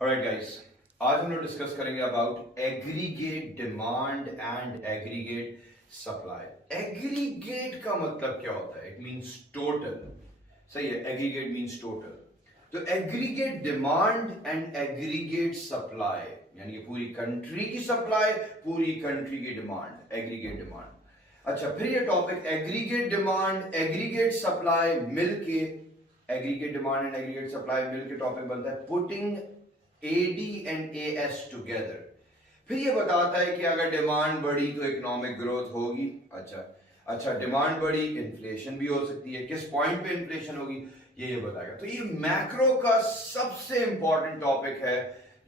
Alright guys, आज हम लोग डिस्कस करेंगे about aggregate demand and aggregate supply. Aggregate का मतलब क्या होता है? It means total. सही है, एग्रीगेट मींस टोटल। तो aggregate demand and aggregate supply यानी कि पूरी कंट्री की सप्लाई, पूरी कंट्री की डिमांड, एग्रीगेट डिमांड। अच्छा, फिर ये topic aggregate demand aggregate supply मिलके, aggregate demand and aggregate supply मिलके टॉपिक बनता है putting AD and AS together. फिर ये बताता है कि अगर डिमांड बढ़ी तो इकोनॉमिक ग्रोथ होगी। अच्छा, डिमांड बढ़ी, इन्फ्लेशन भी हो सकती है। किस पॉइंट पे इन्फ्लेशन होगी ये बताएगा। तो ये मैक्रो का सबसे इंपॉर्टेंट टॉपिक है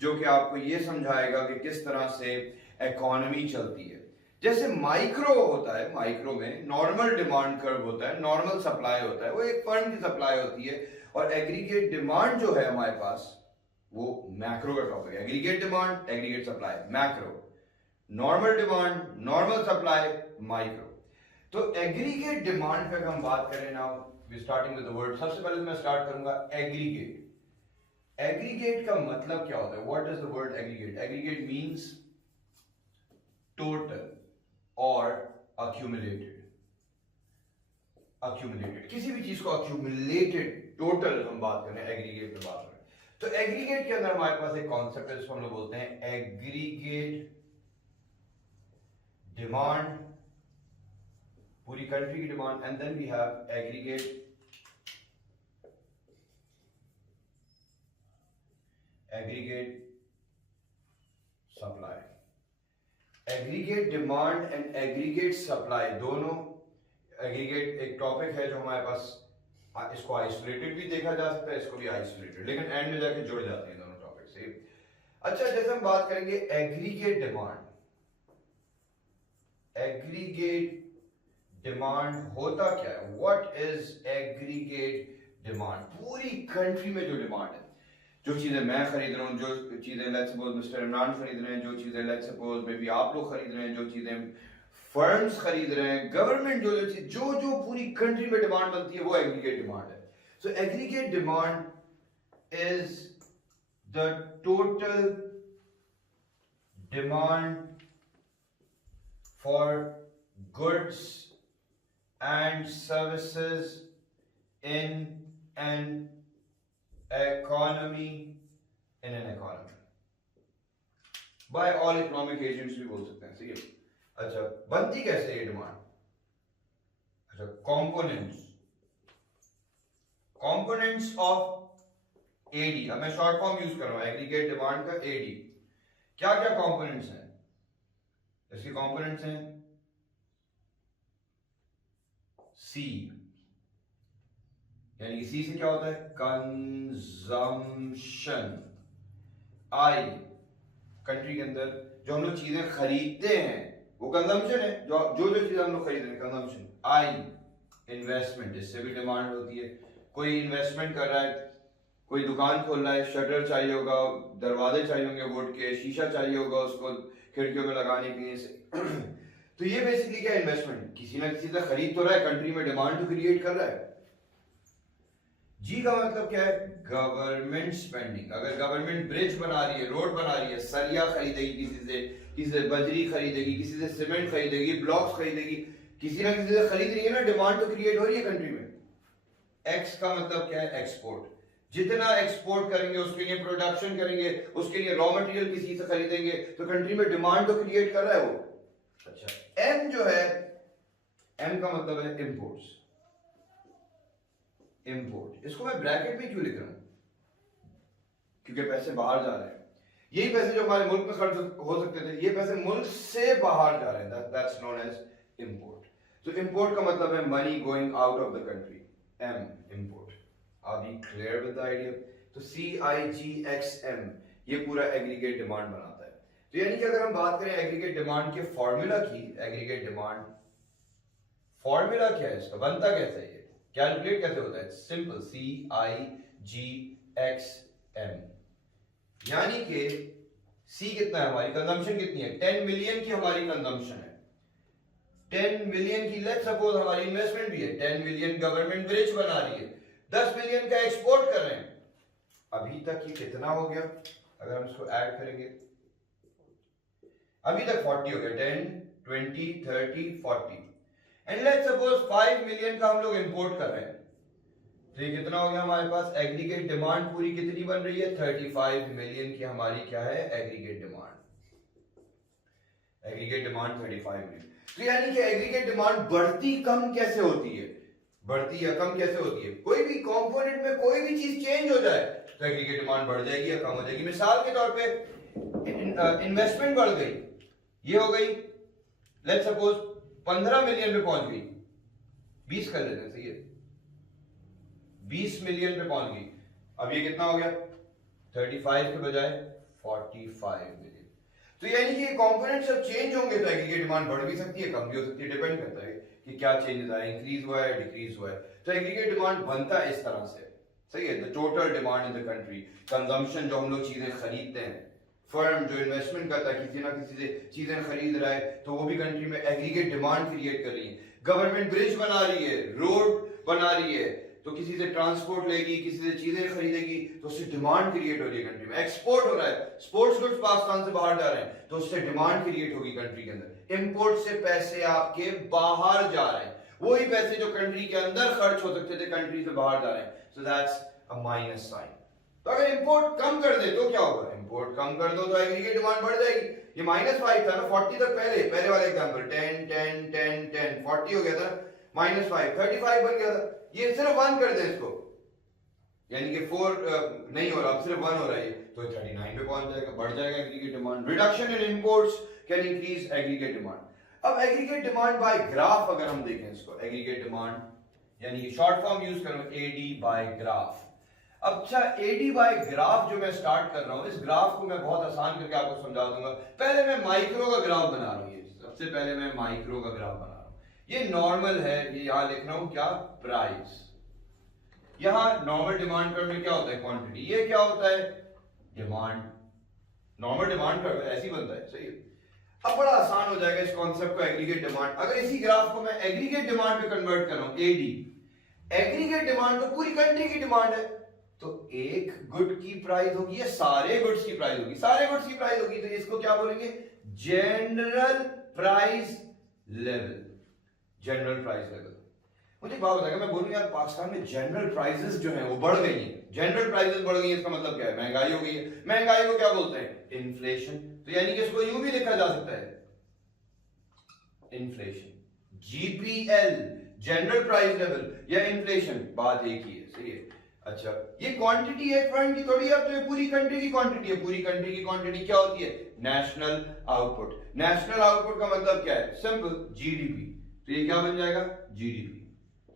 जो कि आपको ये समझाएगा कि किस तरह से इकोनॉमी चलती है। जैसे माइक्रो होता है, माइक्रो में नॉर्मल डिमांड कर्व होता है, नॉर्मल सप्लाई होता है, वो एक फर्म की सप्लाई होती है। और एग्रीगेट डिमांड जो है हमारे पास वो मैक्रो का टॉपिक है। Aggregate demand aggregate supply macro, normal demand normal supply micro. तो एग्रीगेट डिमांड पे हम बात करें ना, we starting with the word. सबसे पहले मैं स्टार्ट करूंगा एग्रीगेट। एग्रीगेट का मतलब क्या होता है? What is the word aggregate? Aggregate means total और अक्यूमुलेटेड। अक्यूमुलेटेड, किसी भी चीज को अक्यूमुलेटेड टोटल हम बात करें, एग्रीगेट पे बात करें। तो एग्रीगेट के अंदर हमारे पास एक कॉन्सेप्ट है जिसको हम लोग बोलते हैं एग्रीगेट डिमांड, पूरी कंट्री की demand, and then we have aggregate supply. Aggregate demand and aggregate supply दोनों, एग्रीगेट एक टॉपिक है जो हमारे पास, इसको आइसोलेटेड भी देखा जा सकता है, इसको भी आइसोलेटेड, लेकिन एंड में जाके जुड़ जाते हैं दोनों टॉपिक से। अच्छा, जैसे हम बात करेंगे एग्रीगेट डिमांड। एग्रीगेट डिमांड होता क्या है? What is aggregate demand? पूरी कंट्री में जो डिमांड है, जो चीजें मैं खरीद रहा हूं, जो चीजें लेट्स सपोज मिस्टर इमरान खरीद रहे हैं, जो चीजें लेट्स सपोज मे बी आप लोग खरीद रहे हैं, जो चीजें फर्म्स खरीद रहे हैं, गवर्नमेंट जो जो पूरी कंट्री में डिमांड बनती है वो एग्रीगेट डिमांड है। So aggregate demand is the total demand for goods and services in an economy, in an economy, by all economic agents भी बोल सकते हैं। सही है। अच्छा, बनती कैसे ये डिमांड? अच्छा, कंपोनेंट्स ऑफ एडी। अब मैं शॉर्ट फॉर्म यूज कर रहा हूं एग्रीगेट डिमांड का, एडी। क्या क्या कंपोनेंट्स हैं इसके? कंपोनेंट्स हैं सी, यानी सी से क्या होता है? कंजम्पशन। आई, कंट्री के अंदर जो हम लोग चीजें खरीदते हैं वो कंजम्पशन है, जो जो जो चीजें हम लोग खरीद रहे हैं कंजम्पशन। आई, इन्वेस्टमेंट, इससे भी डिमांड होती है। कोई इन्वेस्टमेंट कर रहा है, कोई दुकान खोल रहा है, शटर चाहिए होगा, दरवाजे चाहिए होंगे वुड के, शीशा चाहिए होगा उसको खिड़कियों में लगाने के लिए से तो ये बेसिकली क्या? इन्वेस्टमेंट। किसी ना किसी से खरीद तो रहा है, कंट्री में डिमांड तो क्रिएट कर रहा है। जी का मतलब क्या है? Government spending. अगर गवर्नमेंट ब्रिज बना रही है, रोड बना रही है, सरिया खरीदेगी किसी से बजरी खरीदेगी, किसी से सीमेंट खरीदेगी, ब्लॉक्स खरीदेगी, किसी ना किसी से खरीद रही है ना, डिमांड तो क्रिएट हो रही है कंट्री में। एक्स का मतलब क्या है? एक्सपोर्ट। जितना एक्सपोर्ट करेंगे उसके लिए प्रोडक्शन करेंगे, उसके लिए रॉ मटेरियल किसी से खरीदेंगे, तो कंट्री में डिमांड तो क्रिएट कर रहा है वो। अच्छा, एम जो है, एम का मतलब है इंपोर्ट्स। इंपोर्ट, इसको मैं ब्रैकेट में क्यों लिख रहा हूं? क्योंकि पैसे बाहर जा रहे हैं। यही पैसे जो हमारे मुल्क में खर्च हो सकते थे, ये पैसे मुल्क से बाहर जा रहे हैं। That's known as import. तो इंपोर्ट का मतलब है money going out of the country. M, import. Are we clear with the idea? तो CIGXM ये पूरा एग्रीगेट डिमांड बनाता है। तो यानी कि अगर हम बात करें एग्रीगेट डिमांड के फॉर्मूला की, एग्रीगेट डिमांड फॉर्मूला क्या है, इसका बनता कैसे है, कैलकुलेट कैसे होता है? Simple, CIGXM। यानी कि सी कितना है? हमारी कंजम्पशन कितनी है? 10 मिलियन की हमारी कंजम्पशन है। 10 मिलियन की लेट्स सपोज हमारी इन्वेस्टमेंट भी है। 10 मिलियन गवर्नमेंट ब्रिज बना रही है, 10 मिलियन का एक्सपोर्ट कर रहे हैं। अभी तक ये कितना हो गया? अगर हम इसको ऐड करेंगे, अभी तक 40 हो गया, 10 20 30 40, एंड लेट्स सपोज 5 मिलियन का हम लोग इंपोर्ट कर रहे हैं, तो ये कितना हो गया हमारे पास? एग्रीगेट डिमांड पूरी कितनी बन रही है? 35 मिलियन की हमारी क्या है? Aggregate demand. Aggregate demand 35 million. तो यानी कि एग्रीगेट डिमांड बढ़ती कम कैसे होती है? बढ़ती या कम कैसे होती है? कोई भी कंपोनेंट में कोई भी चीज चेंज हो जाए तो एग्रीगेट डिमांड बढ़ जाएगी या कम हो जाएगी। मिसाल के तौर पे इन्वेस्टमेंट बढ़ गई, ये हो गई लेट्स सपोज 15 मिलियन पे पहुंच गई, 20 कर लेते हैं, सही है, 20 मिलियन पे पहुंच गई। अब ये कितना हो गया? 35 के बजाय 45 मिलियन। तो यानी कि कंपोनेंट सब चेंज होंगे तो एग्रीगेट डिमांड बढ़ भी सकती है, कम भी हो सकती है, डिपेंड करता है कि क्या चेंजेस आए, इंक्रीज हुआ है, डिक्रीज हुआ है। तो एग्रीगेट डिमांड बनता है इस तरह से, सही है, the total demand in the country, consumption जो हम लोग चीजें खरीदते हैं, फर्म जो इन्वेस्टमेंट करता है किसी ना किसी से चीजें खरीद रहा है, तो वो भी कंट्री में एग्रीगेट डिमांड क्रिएट कर रही है। गवर्नमेंट ब्रिज बना रही है, रोड बना रही है, तो किसी से ट्रांसपोर्ट लेगी, किसी से चीजें खरीदेगी, तो उससे डिमांड क्रिएट हो रही है कंट्री में। एक्सपोर्ट हो रहा है, स्पोर्ट्स गुड्स पाकिस्तान से बाहर जा रहे हैं, तो उससे डिमांड क्रिएट होगी कंट्री के अंदर। इंपोर्ट से पैसे आपके बाहर जा रहे हैं, वही पैसे जो कंट्री के अंदर खर्च हो सकते थे कंट्री से बाहर जा रहे हैं, so that's a minus sign. तो अगर इंपोर्ट कम कर दे तो क्या होगा? इंपोर्ट कम कर दो तो एग्रीगेट डिमांड बढ़ जाएगी। ये -5 था ना 40 तक, पहले वाले एग्जांपल 10 10 10 10 40 हो गया था, -5 35 बन गया था। ये सिर्फ 1 कर दे इसको, यानी कि 4 नहीं हो रहा, अब सिर्फ 1 हो रहा है, तो 39 पे पहुंच जाएगा, बढ़ जाएगा aggregate demand. Reduction in imports can increase aggregate demand. अब एग्रीगेट डिमांड बाय ग्राफ अगर हम देखें इसको, एग्रीगेट डिमांड यानी कि शॉर्ट फॉर्म यूज करूं एडी बाय ग्राफ। अच्छा, एडी बाय ग्राफ जो मैं स्टार्ट कर रहा हूं, इस ग्राफ को मैं बहुत आसान करके आपको समझा दूंगा। पहले मैं माइक्रो का ग्राफ बना रहा हूं, ये सबसे पहले मैं माइक्रो का ग्राफ बना रहा हूं। ये नॉर्मल है, ये यहां लिख रहा हूं क्या? प्राइस। यहां नॉर्मल डिमांड कर्व में क्या होता है? क्वांटिटी। ये क्या होता है? डिमांड। नॉर्मल डिमांड कर्व ऐसे ही बनता है, सही है। अब बड़ा आसान हो जाएगा इस कॉन्सेप्ट को, एग्रीगेट डिमांड। अगर इसी ग्राफ को मैं एग्रीगेट डिमांड पे कन्वर्ट कर रहा हूं, एडी, एग्रीगेट डिमांड तो पूरी कंट्री की डिमांड है, तो एक गुड की प्राइस होगी या सारे गुड्स की प्राइस होगी? सारे गुड्स की प्राइस होगी, तो इसको क्या बोलेंगे? General price level. General price level. मुझे एक बात बताएगा, मैं बोलूं यार पाकिस्तान में जनरल प्राइसेस जो हैं वो बढ़ गई हैं, जनरल प्राइसेस बढ़ गई है, इसका मतलब क्या है? महंगाई हो गई है। महंगाई को क्या बोलते हैं? इन्फ्लेशन। तो यानी कि इसको यूं भी लिखा जा सकता है, inflation. GPL, general price level या इन्फ्लेशन, बात एक ही है, सही है। अच्छा, ये क्वांटिटी एक फर्म की थोड़ी है, तो ये पूरी कंट्री की क्वांटिटी है। पूरी कंट्री की क्वांटिटी क्या होती है? National output. नेशनल आउटपुट का मतलब क्या है? Simple, GDP. तो ये क्या बन जाएगा? जीडीपी।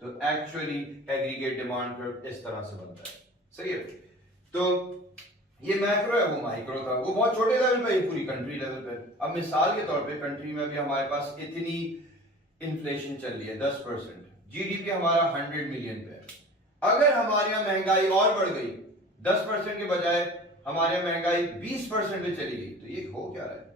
तो एक्चुअली एग्रीगेट डिमांड कर्व इस तरह से बनता है, सही है। तो ये मैक्रो है, वो माइक्रो था, वो बहुत छोटे लेवल पे, पूरी कंट्री लेवल पे। अब मिसाल के तौर पे कंट्री में भी हमारे पास इतनी इन्फ्लेशन चल रही है 10%, जीडीपी हमारा 100 मिलियन पे है। अगर हमारे यहाँ महंगाई और बढ़ गई, 10% के बजाय हमारे यहाँ महंगाई 20% पे चली गई, तो ये हो क्या रहा है?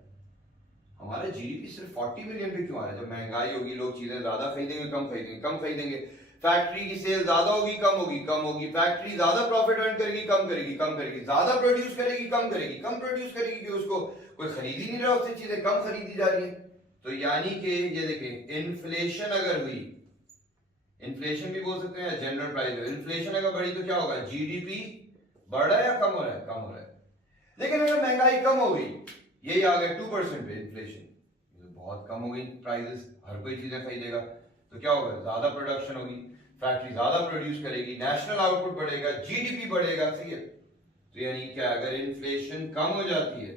हमारा जीडीपी सिर्फ 40 मिलियन पे क्यों आ रहा है? जब महंगाई होगी, लोग चीजें ज्यादा खरीदेंगे, कम खरीदेंगे, कम खरीदेंगे। फैक्ट्री की सेल ज्यादा होगी, कम होगी, कम होगी। फैक्ट्री ज्यादा प्रॉफिट अर्न करेगी, कम करेगी, कम करेगी। ज्यादा प्रोड्यूस करेगी, कम करेगी, कम प्रोड्यूस करेगी, कि उसको कोई खरीद ही नहीं रहा, उससे चीजें कम खरीदी जा रही है। तो यानी कि ये देखें, इन्फ्लेशन अगर हुई, इन्फ्लेशन भी बोल सकते हैं जनरल प्राइस। इन्फ्लेशन अगर बढ़ी तो क्या होगा? जीडीपी बढ़ रहा है या कम हो रहा है? कम हो रहा है। लेकिन अगर महंगाई कम हो गई, यही आ गया 2% पे इन्फ्लेशन, तो बहुत कम हो गई प्राइसेस, हर कोई चीजें खरीदेगा, तो क्या होगा? ज्यादा प्रोडक्शन होगी, फैक्ट्री ज्यादा प्रोड्यूस करेगी, नेशनल आउटपुट बढ़ेगा, जीडीपी बढ़ेगा, सही है। तो यानी क्या, अगर इन्फ्लेशन कम हो जाती है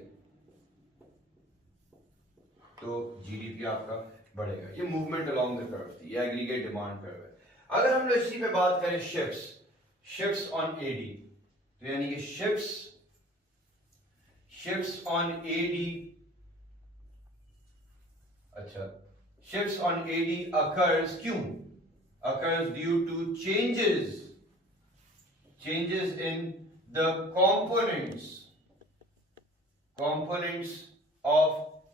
तो जीडीपी आपका बढ़ेगा। ये मूवमेंट अलोंग द कर्व थी, ये एग्रीगेट डिमांड कर्व है। अगर हम इसी पे बात करें शिफ्ट्स ऑन एडी, तो यानी कि शिफ्ट्स ऑन एडी, अच्छा, शिफ्ट्स ऑन एडी occurs क्यों? occurs due to changes in the components of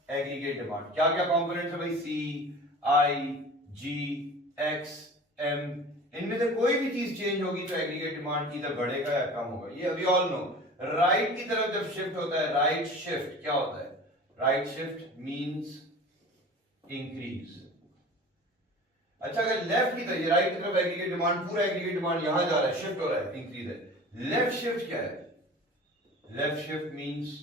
aggregate demand. क्या क्या कंपोनेंट्स है भाई? सी, आई, जी, एक्स, एम। इनमें से कोई भी चीज चेंज होगी तो एग्रीगेट डिमांड इधर बढ़ेगा या कम होगा। ये अभी ऑल नो, राइट की तरफ जब शिफ्ट होता है, राइट शिफ्ट क्या होता है? Right shift means increase. अच्छा, अगर लेफ्ट की तरफ, राइट की तरफ एग्रीगेट डिमांड, पूरा एग्रीगेट डिमांड यहां जा रहा है, शिफ्ट हो रहा है, इंक्रीज है। लेफ्ट शिफ्ट क्या है? Left shift means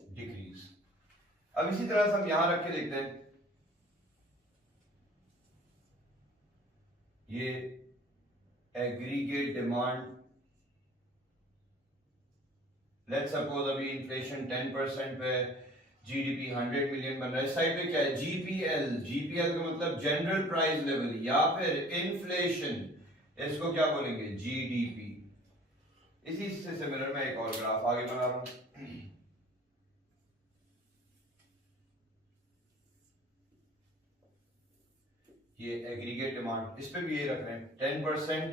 decrease. अब इसी तरह से हम यहां रख के देखते हैं, ये एग्रीगेट डिमांड, लेट्स सपोज अभी इन्फ्लेशन 10% पे, जीडीपी 100 मिलियन बन रहा है। इस साइड पे क्या है? जीपीएल। जीपीएल का मतलब जनरल प्राइस लेवल या फिर इन्फ्लेशन, इसको क्या बोलेंगे? जीडीपी। इसी से सिमिलर मैं एक और ग्राफ आगे बना रहा हूं। ये एग्रीगेट डिमांड, इस पे भी ये रख रहे हैं 10%,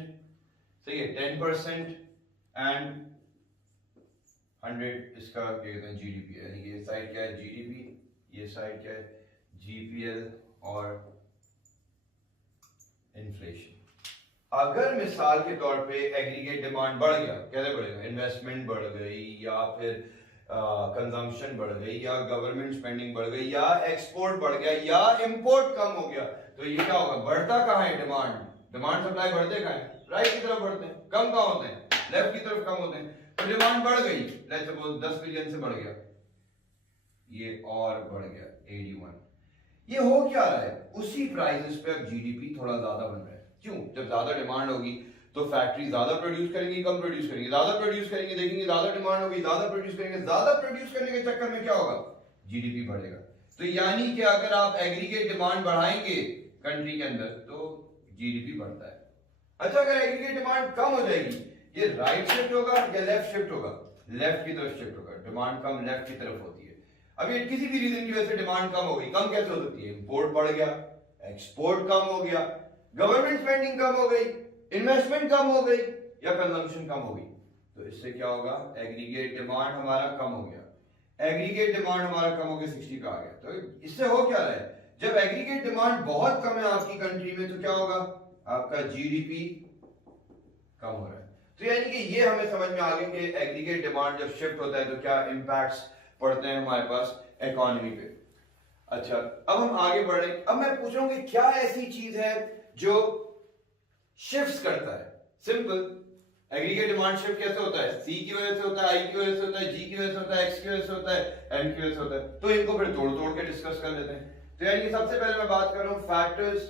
सही है, 10% एंड 100, इसका क्या कहते हैं? जीडीपी। यानी कि ये साइड क्या है? जीडीपी, ये साइड क्या है? जीपीएल और इन्फ्लेशन। अगर मिसाल के तौर पे एग्रीगेट डिमांड बढ़ गया, कैसे बढ़ेगा? इन्वेस्टमेंट बढ़ गई, या फिर कंजम्पशन बढ़ गई, या गवर्नमेंट स्पेंडिंग बढ़ गई, या एक्सपोर्ट बढ़ गया, या इंपोर्ट कम हो गया, तो ये क्या होगा? बढ़ता कहां है? डिमांड। डिमांड सप्लाई बढ़ते कहां है? राइट की तरफ बढ़ते हैं। कम कहां होते हैं? लेफ्ट की तरफ कम होते हैं। तो डिमांड बढ़ गई, लेट्स सपोज 10 बिलियन से बढ़ गया, ये और बढ़ गया 81। ये हो क्या रहा है? उसी प्राइसेस पे अब जीडीपी थोड़ा ज्यादा बन रहा है। क्यों? जब ज्यादा डिमांड होगी तो फैक्ट्री ज्यादा प्रोड्यूस करेंगी, कम प्रोड्यूस करेंगी, ज्यादा प्रोड्यूस करेंगी, देखेंगे ज्यादा डिमांड होगी, ज्यादा प्रोड्यूस करेंगे, ज्यादा प्रोड्यूस करने के चक्कर में क्या होगा? जीडीपी बढ़ेगा। तो यानी कि अगर आप एग्रीगेट डिमांड बढ़ाएंगे कंट्री के अंदर तो जीडीपी बढ़ता है। अच्छा, अगर एग्रीगेट डिमांड कम हो जाएगी, ये राइट शिफ्ट होगा या लेफ्ट शिफ्ट होगा? लेफ्ट की तरफ शिफ्ट होगा। डिमांड कम लेफ्ट की तरफ होती है। अब ये किसी भी रीजन की वजह से डिमांड कम हो गई, कम कैसे हो सकती है? इंपोर्ट बढ़ गया, एक्सपोर्ट कम हो गया, गवर्नमेंट स्पेंडिंग कम हो गई, इन्वेस्टमेंट कम हो गई, या कंजम्पशन कम हो गई। तो इससे क्या होगा? एग्रीगेट डिमांड हमारा कम हो गया। एग्रीगेट डिमांड हमारा कम हो गया, 60 का आ गया। तो इससे हो क्या रहा है? जब एग्रीगेट डिमांड बहुत कम है आपकी कंट्री में तो क्या होगा? आपका जीडीपी कम हो रहा है। तो यानी कि ये हमें समझ में आ गया कि एग्रीगेट डिमांड जब शिफ्ट होता है तो क्या इंपैक्ट्स पड़ते हैं हमारे पास इकोनॉमी पे। अच्छा, अब हम आगे बढ़ रहे हैं। अब मैं पूछ रहा हूं कि क्या ऐसी चीज है जो शिफ्ट्स करता है? सिंपल, एग्रीगेट डिमांड शिफ्ट कैसे होता है? सी की वजह से होता है, आई की वजह से होता है, जी की वजह से होता है, एक्स की वजह से होता है, एन की वजह से होता है। तो इनको फिर तोड़ तोड़ के डिस्कस कर लेते हैं। तो यानी कि सबसे पहले मैं बात कर रहा हूं फैक्टर्स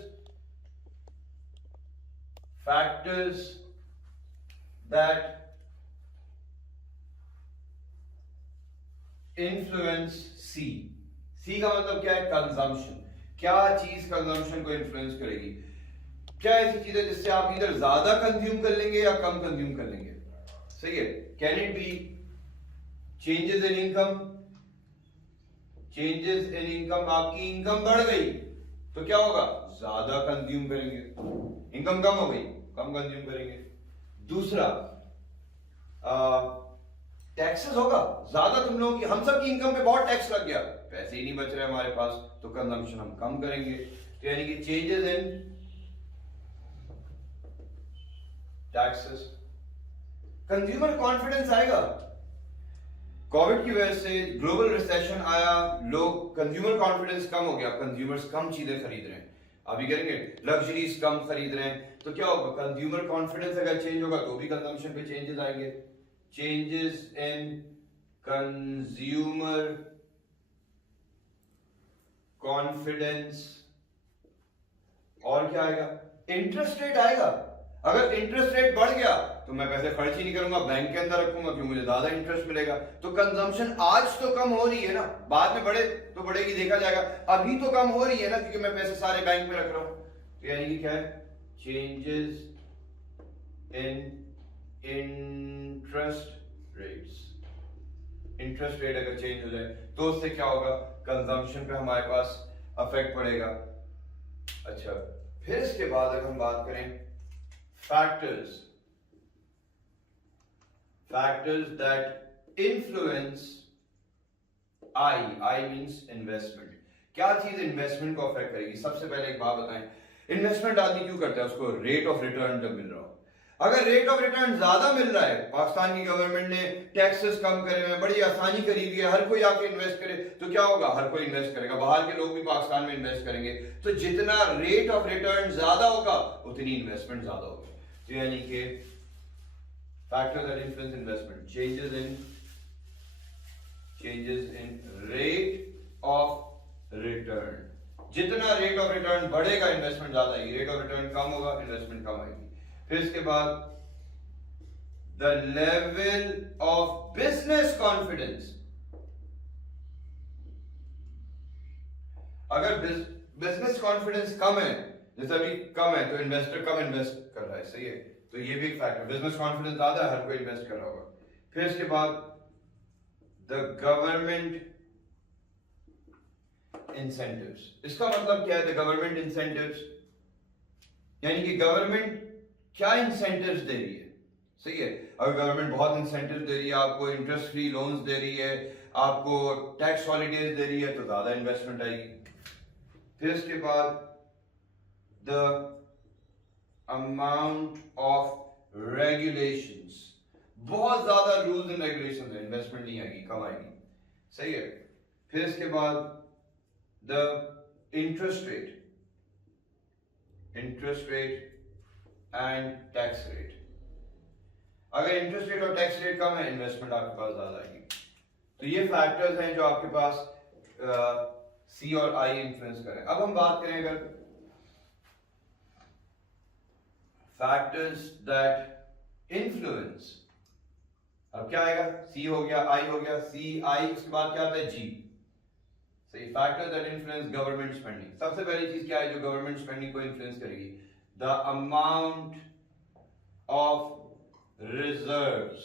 दैट इन्फ्लुएंस सी। सी का मतलब क्या है? कंजम्पशन। क्या चीज कंजम्पशन को इन्फ्लुएंस करेगी? क्या ऐसी चीज है जिससे आप इधर ज्यादा कंज्यूम कर लेंगे या कम कंज्यूम कर लेंगे? सही है। Can it be changes in income? Changes in income, आपकी इनकम बढ़ गई तो क्या होगा? ज्यादा कंज्यूम करेंगे। इनकम कम हो गई, कम कंज्यूम करेंगे। दूसरा, टैक्सेस होगा ज्यादा, तुम लोगों की, हम सब की इनकम पे बहुत टैक्स लग गया, पैसे ही नहीं बच रहे हमारे पास, तो कंजम्पशन हम कम करेंगे। तो यानी कि changes in taxes. Consumer confidence आएगा। कोविड की वजह से ग्लोबल रिसेशन आया, लोग, कंज्यूमर कॉन्फिडेंस कम हो गया, कंज्यूमर्स कम चीजें खरीद रहे हैं। अभी करेंगे लग्जरीज कम खरीद रहे हैं, तो क्या होगा? कंज्यूमर कॉन्फिडेंस अगर चेंज होगा तो भी कंजम्पशन पे चेंजेस आएंगे। Changes in consumer confidence. और क्या आएगा? इंटरेस्ट रेट आएगा। अगर इंटरेस्ट रेट बढ़ गया तो मैं पैसे खर्च ही नहीं करूंगा, बैंक के अंदर रखूंगा क्योंकि मुझे ज्यादा इंटरेस्ट मिलेगा। तो कंजम्पशन आज तो कम हो रही है ना, बाद में बढ़े तो बढ़ेगी, देखा जाएगा। अभी तो कम हो रही है ना क्योंकि मैं पैसे सारे बैंक में रख रहा हूं। तो यानी कि क्या है? Changes in interest rates. Interest rate अगर चेंज हो जाए तो उससे क्या होगा? कंजम्पशन पे हमारे पास अफेक्ट पड़ेगा। अच्छा, फिर इसके बाद अगर हम बात करें factors that influence I means investment. क्या चीज इन्वेस्टमेंट को अफेक्ट करेगी? सबसे पहले एक बात बताएं, इन्वेस्टमेंट आदमी क्यों करता है? उसको रेट ऑफ रिटर्न जब मिल रहा हो। अगर रेट ऑफ रिटर्न ज्यादा मिल रहा है, पाकिस्तान की गवर्नमेंट ने टैक्सेस कम करे हुए हैं, बड़ी आसानी करी हुई है, हर कोई आके इन्वेस्ट करे, तो क्या होगा, हर कोई इन्वेस्ट करेगा, बाहर के लोग भी पाकिस्तान में इन्वेस्ट करेंगे, तो जितना रेट ऑफ रिटर्न ज्यादा होगा उतनी इन्वेस्टमेंट ज्यादा होगी। तो यानी कि factor that influence investment, changes in rate of return, जितना रेट ऑफ रिटर्न बढ़ेगा इन्वेस्टमेंट ज्यादा आएगी, रेट ऑफ रिटर्न कम होगा इन्वेस्टमेंट कम आएगी। फिर इसके बाद the level of business confidence, अगर बिजनेस कॉन्फिडेंस कम है, जैसे अभी कम है, तो इन्वेस्टर कम इन्वेस्ट कर रहा है, सही है, तो ये भी एक फैक्टर, बिजनेस कॉन्फिडेंस ज्यादा है, हर कोई इन्वेस्ट कर रहा होगा। फिर इसके बाद द गवर्नमेंट इंसेंटिव्स, इसका मतलब क्या है, द गवर्नमेंट इंसेंटिव्स, यानी कि गवर्नमेंट क्या इंसेंटिव्स दे रही है, सही है, अगर गवर्नमेंट बहुत इंसेंटिव दे रही है, आपको इंटरेस्ट फ्री लोन्स दे रही है, आपको टैक्स हॉलीडेज दे रही है, तो ज्यादा इन्वेस्टमेंट आएगी। फिर इसके बाद द अमाउंट ऑफ रेगुलेशंस, बहुत ज्यादा रूल्स एंड रेगुलेशंस है, इन्वेस्टमेंट नहीं आएगी, कम आएगी, सही है। फिर इसके बाद the interest rate and tax rate, अगर इंटरेस्ट रेट और टैक्स रेट कम है, इन्वेस्टमेंट आपके पास ज्यादा आएगी। तो ये फैक्टर्स हैं जो आपके पास सी और आई इन्फ्लुएंस करें। अब हम बात करें अगर फैक्टर्स दैट इन्फ्लुएंस, अब क्या आएगा, सी हो गया, आई हो गया, सी आई, उसके बाद क्या आता है, जी, सही, factors that influence government spending, सबसे पहली चीज क्या है जो गवर्नमेंट स्पेंडिंग को इन्फ्लुएंस करेगी, द अमाउंट ऑफ रिजर्व्स,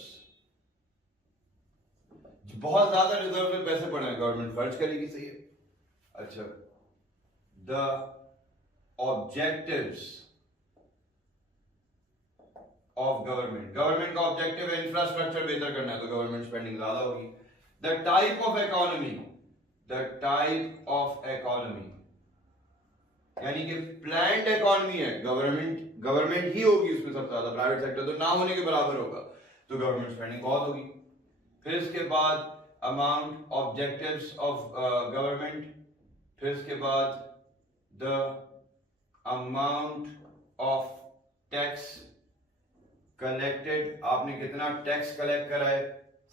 बहुत ज्यादा रिजर्व में पैसे पड़े हैं, गवर्नमेंट खर्च करेगी, सही है। अच्छा, the objectives of government, government का ऑब्जेक्टिव है इंफ्रास्ट्रक्चर बेहतर करना है, तो गवर्नमेंट स्पेंडिंग ज्यादा होगी। The type of economy, the type of economy, यानी कि प्लान्ड इकोनॉमी है, गवर्नमेंट ही होगी उसमें सबसे ज्यादा, प्राइवेट सेक्टर तो ना होने के बराबर होगा, तो गवर्नमेंट स्पेंडिंग बहुत होगी। फिर इसके बाद अमाउंट ऑब्जेक्टिव्स ऑफ गवर्नमेंट, फिर इसके बाद the amount of tax collected, आपने कितना टैक्स कलेक्ट करा है,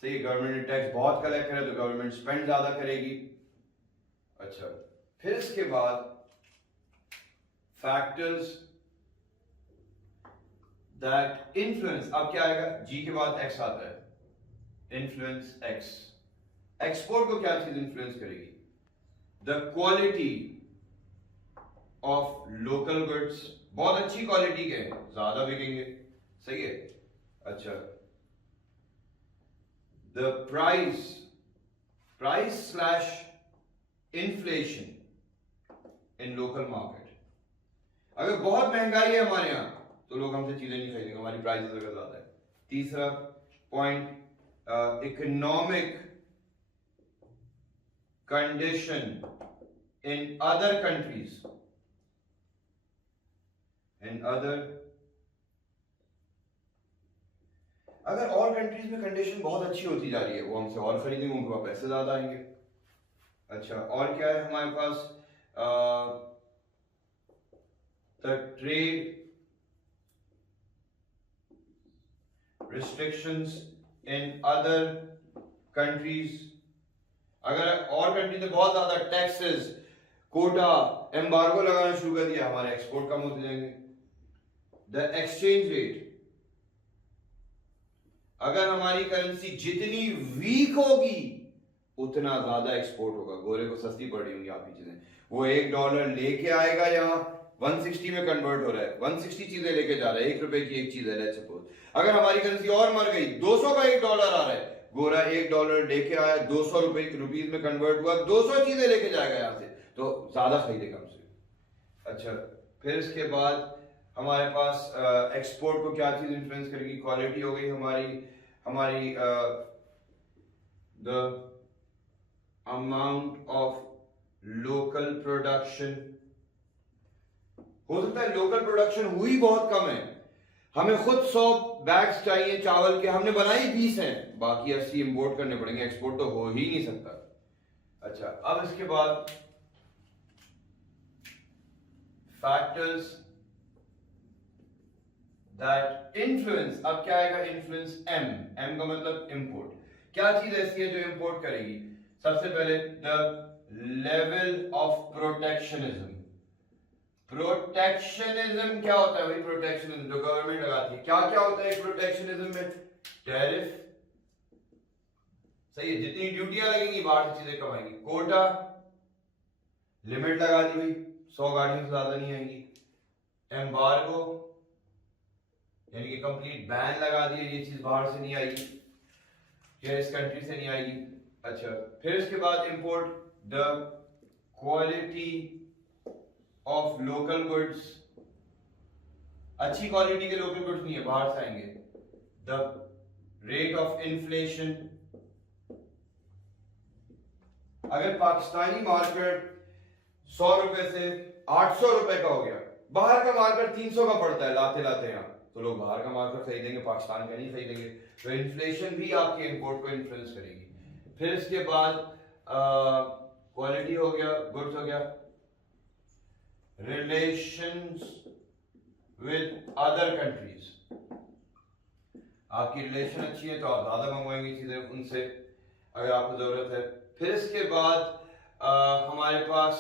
सही, गवर्नमेंट ने टैक्स बहुत कलेक्ट करा है तो गवर्नमेंट स्पेंड ज्यादा करेगी। अच्छा, फिर इसके बाद फैक्टर्स दैट इन्फ्लुएंस, अब क्या आएगा, जी के बाद एक्स आता है, इन्फ्लुएंस एक्स, एक्सपोर्ट को क्या चीज इन्फ्लुएंस करेगी, the quality of local goods, बहुत अच्छी क्वालिटी के हैं, ज्यादा बिकेंगे, सही है। अच्छा, the price slash inflation in local market, अगर बहुत महंगाई है हमारे यहां तो लोग हमसे चीजें नहीं खरीदेंगे, हमारी प्राइसेस अगर ज्यादा है। तीसरा point, economic condition in other countries, अगर और कंट्रीज में कंडीशन बहुत अच्छी होती जा rही है, वो हमसे और खरीदेंगे, उनको पैसे ज्यादा आएंगे। अच्छा, और क्या है हमारे पास, the trade restrictions in other countries, अगर और कंट्री ने बहुत ज्यादा टैक्सेस, कोटा, एम्बार्गो लगाना शुरू कर दिया, हमारे एक्सपोर्ट कम होते जाएंगे। द एक्सचेंज रेट, अगर हमारी करेंसी जितनी वीक होगी उतना ज्यादा एक्सपोर्ट होगा, गोरे को सस्ती पड़ रही होंगी आपकी चीजें, वो $1 लेके आएगा, यहाँ 160 में कन्वर्ट हो रहा है, 160 चीजें लेके जा रहा है, ₹1 की एक चीज है, लेट्स सपोज। अगर हमारी करेंसी और मर गई, 200 का $1 आ रहा है, गोरा $1 लेके आया, 200 रुपीज में कन्वर्ट हुआ, 200 चीजें लेके जाएगा यहाँ से, तो ज्यादा खरीदेगा हमसे। अच्छा, फिर इसके बाद हमारे पास एक्सपोर्ट को क्या चीज इन्फ्लुएंस करेगी, क्वालिटी हो गई हमारी the amount of local production, हो सकता है लोकल प्रोडक्शन हुई बहुत कम है, हमें खुद 100 बैग्स चाहिए चावल के, हमने बनाई 20 हैं, बाकी 80 इंपोर्ट करने पड़ेंगे, एक्सपोर्ट तो हो ही नहीं सकता। अच्छा, अब इसके बाद फैक्टर्स दैट इन्फ्लुएंस, अब क्या आएगा इन्फ्लुएंस, एम, एम का मतलब इंपोर्ट। क्या चीज ऐसी है जो इंपोर्ट करेगी? सबसे पहले the level of protectionism. Protectionism क्या होता है भाई? प्रोटेक्शनिज्म जो गवर्नमेंट लगाती है, क्या क्या होता है प्रोटेक्शनिज्म में? टैरिफ, सही है, जितनी ड्यूटियां लगेंगी बाहर से चीजें कमाएंगी। कोटा, लिमिट लगा दी भाई, 100 गाड़ियों से ज्यादा नहीं आएंगी। एम्बार्गो, यानी कि कंप्लीट बैन लगा दिया, ये चीज बाहर से नहीं आएगी या इस कंट्री से नहीं आएगी। अच्छा, फिर इसके बाद import the quality of local goods, अच्छी क्वालिटी के लोकल गुड्स नहीं है, बाहर से आएंगे। द रेट ऑफ इन्फ्लेशन, अगर पाकिस्तानी मार्केट 100 रुपए से 800 रुपए का हो गया, बाहर का मार्केट 300 का पड़ता है लाते लाते यहाँ, तो लोग बाहर का मार्केट खरीदेंगे, पाकिस्तान का नहीं खरीदेंगे। तो इन्फ्लेशन भी आपके इंपोर्ट को इन्फ्लुएंस करेगी। फिर इसके बाद क्वालिटी हो गया, गुड्स हो गया, रिलेशंस विद अदर कंट्रीज, आपकी रिलेशन अच्छी है तो आप ज्यादा मंगवाएंगे चीजें उनसे अगर आपको जरूरत है। फिर इसके बाद हमारे पास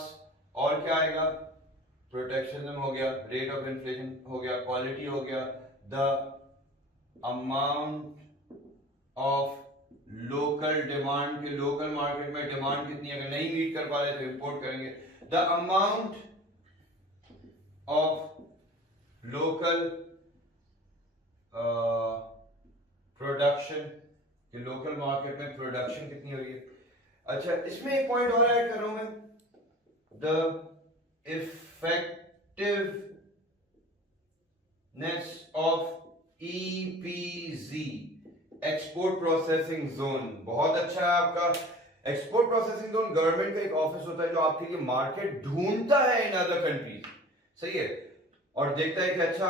और क्या आएगा? प्रोटेक्शनिज्म हो गया, रेट ऑफ इन्फ्लेशन हो गया, क्वालिटी हो गया, the amount of local demand, के लोकल मार्केट में डिमांड कितनी, अगर नहीं मीट कर पा रहे तो इंपोर्ट करेंगे। The amount of local production, कि लोकल मार्केट में प्रोडक्शन कितनी हो रही है। अच्छा, इसमें एक पॉइंट और ऐड कर रहा हूं मैं, the effectiveness of e-PG, export processing zone. बहुत अच्छा है आपका एक्सपोर्ट प्रोसेसिंग जोन। गवर्नमेंट का एक ऑफिस होता है जो आपके लिए मार्केट ढूंढता है इन अदर कंट्रीज, सही है, और देखता है कि अच्छा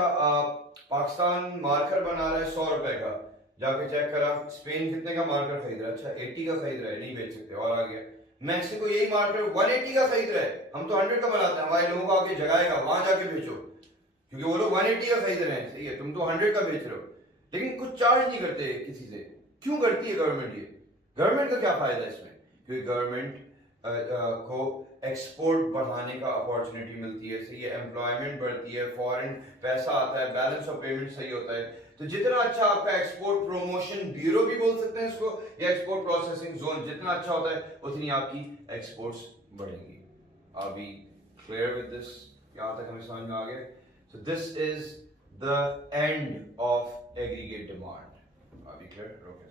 पाकिस्तान मार्कर बना रहा है 100 रुपए का, जाके चेक करा स्पेन कितने का मार्कर खरीद रहा है, अच्छा 80 का खरीद रहा है, नहीं बेच सकते, और आ गया। मैक्सिको यही मार्कर 180 का खरीद रहा है, हम तो 100 का बनाते हैं, हमारे लोगों को आगे जगाएगा वहां जाके बेचो, क्योंकि वो लोग 180 का खरीद रहे हैं, सही है, तुम तो 100 का बेच रहे हो, लेकिन कुछ चार्ज नहीं करते किसी से। क्यों करती है गवर्नमेंट ये? गवर्नमेंट का क्या फायदा है इसमें? क्योंकि गवर्नमेंट को एक्सपोर्ट बढ़ाने का अपॉर्चुनिटी मिलती है, सही है, एम्प्लॉयमेंट बढ़ती है, फॉरेन पैसा आता है, बैलेंस ऑफ पेमेंट सही होता है। तो जितना अच्छा आपका एक्सपोर्ट प्रमोशन ब्यूरो भी बोल सकते हैं इसको, या एक्सपोर्ट प्रोसेसिंग जोन जितना अच्छा होता है उतनी आपकी एक्सपोर्ट्स बढ़ेंगी। Are we clear with this? यहां तक हमें समझ में आ गया? So this is the end of aggregate demand. Are we clear? Okay.